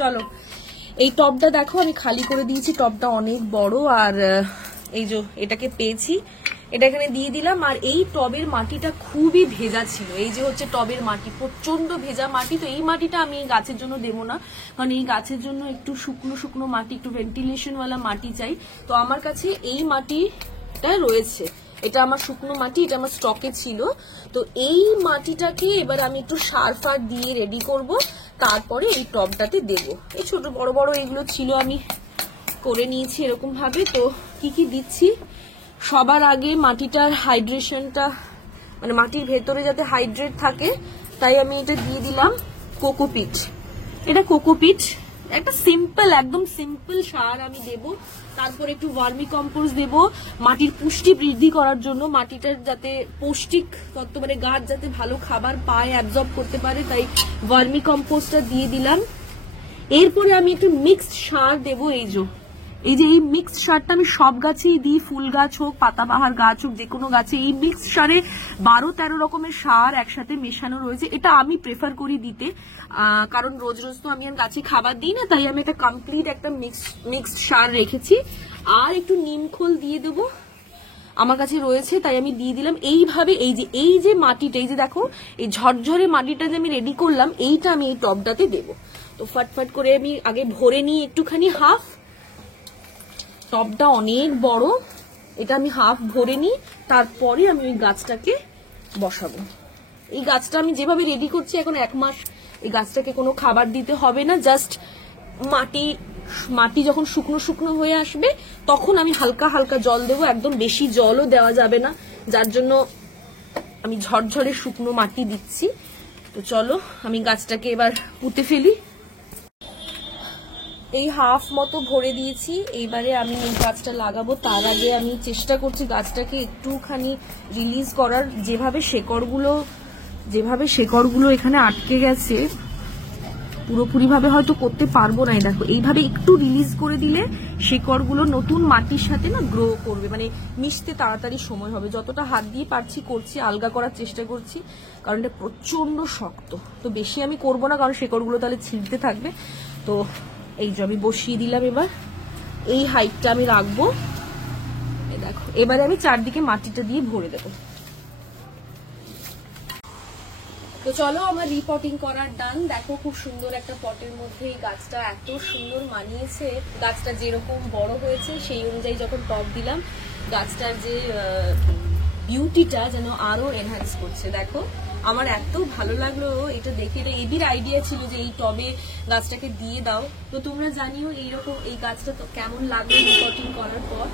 চলো, এই টবটা দেখো আমি খালি করে দিয়েছি, টবটা অনেক বড়। আর এই যে এটাকে পেয়েছি, এটা এখানে দিয়ে দিলাম। আর এই টবের মাটিটা খুবই ভেজা ছিল, এই যে হচ্ছে টবের মাটি, প্রচন্ড ভেজা মাটি। তো এই মাটিটা আমি এই গাছের জন্য দেবো না, কারণ এই গাছের জন্য একটু শুকনো শুকনো মাটি, একটু ভেন্টিলেশনওয়ালা মাটি চাই। তো আমার কাছে এই মাটিটা রয়েছে, এটা আমার শুকনো মাটি, এটা আমার স্টকে ছিল। তো এই মাটিটাকে এবার আমি একটু সার ফার দিয়ে রেডি করব, তারপরে এই টবটাতে দেব। এই ছোট বড় বড় এগুলো ছিল, আমি করে নিয়েছি এরকম ভাবে। তো কি কি দিচ্ছি, সবার আগে মাটিটার হাইড্রেশনটা, মানে মাটির ভেতরে যাতে হাইড্রেট থাকে, তাই আমি এটা দিয়ে দিলাম কোকোপিট। এটা কোকোপিট, একটা সিম্পল, একদম সিম্পল সার আমি দেব। তারপর একটু ভার্মি কম্পোস্ট দেব, মাটির পুষ্টি বৃদ্ধি করার জন্য, মাটিটার যাতে পৌষ্টিক তত্ত্ব, মানে গাছ যাতে ভালো খাবার পায়, অ্যাবজর্ব করতে পারে, তাই ভার্মি কম্পোস্টটা দিয়ে দিলাম। এরপরে আমি একটু মিক্সড সার দেব। এই যে এই মিক্সড সারটা আমি সব গাছেই দিই, ফুল গাছ হোক, পাতাবাহার গাছ হোক, যে কোনো গাছে এই মিক্সড সারে 12-13 রকমের সার একসাথে মেশানো রয়েছে। এটা আমি প্রেফার করি দিতে, কারণ রোজ রোজ তো আমি আর গাছে খাবার দিই না, তাই আমি একটা কমপ্লিট একটা মিক্সড সার রেখেছি। আর একটু নিমখোল দিয়ে দেবো, আমার কাছে রয়েছে, তাই আমি দিয়ে দিলাম। এইভাবে এই যে মাটিটা, এই যে দেখো এই ঝরঝরে মাটিটা যে আমি রেডি করলাম, এইটা আমি এই টবটাতে দেবো। তো ফটফট করে আমি আগে ভরে নিই একটুখানি, হাফ, টবটা অনেক বড়, এটা আমি হাফ ভরে নিই, তারপরে আমি ওই গাছটাকে বসাবো। এই গাছটা আমি যেভাবে রেডি করছি এখন 1 মাস এই গাছটাকে কোনো খাবার দিতে হবে না, জাস্ট মাটি যখন শুকনো শুকনো হয়ে আসবে তখন আমি হালকা হালকা জল দেবো, একদম বেশি জলও দেওয়া যাবে না, যার জন্য আমি ঝরঝরে শুকনো মাটি দিচ্ছি। তো চলো আমি গাছটাকে এবার পুঁতে ফেলি। এই হাফ মতো ভরে দিয়েছি, এইবারে আমি এই গাছটা লাগাবো। তার আগে আমি চেষ্টা করছি গাছটাকে একটুখানি রিলিজ করার, যেভাবে শেকড়গুলো এখানে আটকে গেছে, পুরোপুরি ভাবে হয়তো করতে পারবো না। দেখো এইভাবে একটু রিলিজ করে দিলে শেকড়গুলো নতুন মাটির সাথে না গ্রো করবে, মানে মিশতে তাড়াতাড়ি সময় হবে। যতটা হাত দিয়ে পারছি করছি, আলগা করার চেষ্টা করছি, কারণ এটা প্রচন্ড শক্ত। তো বেশি আমি করবো না, কারণ শেকড়গুলো তাহলে ছিঁড়তে থাকবে। তো এই যে আমি বসিয়ে দিলাম, এবার এই হাইটটা আমি রাখবো। দেখো এবারে আমি চারদিকে মাটিটা দিয়ে ভরে দেবো। তো চলো আমার রিপটিং করার ডান। দেখো খুব সুন্দর একটা পটের মধ্যে এই গাছটা এত সুন্দর মানিয়েছে, গাছটা যেরকম বড় হয়েছে সেই অনুযায়ী যখন টব দিলাম, গাছটার যে বিউটিটা যেন আরো এনহ্যান্স করছে। দেখো আমার এত ভালো লাগলো এটা দেখে। এদের আইডিয়া ছিল যে এই টবে গাছটাকে দিয়ে দাও। তো তোমরা জানিও এইরকম এই গাছটা তো কেমন লাগলো রিপটিং করার পর।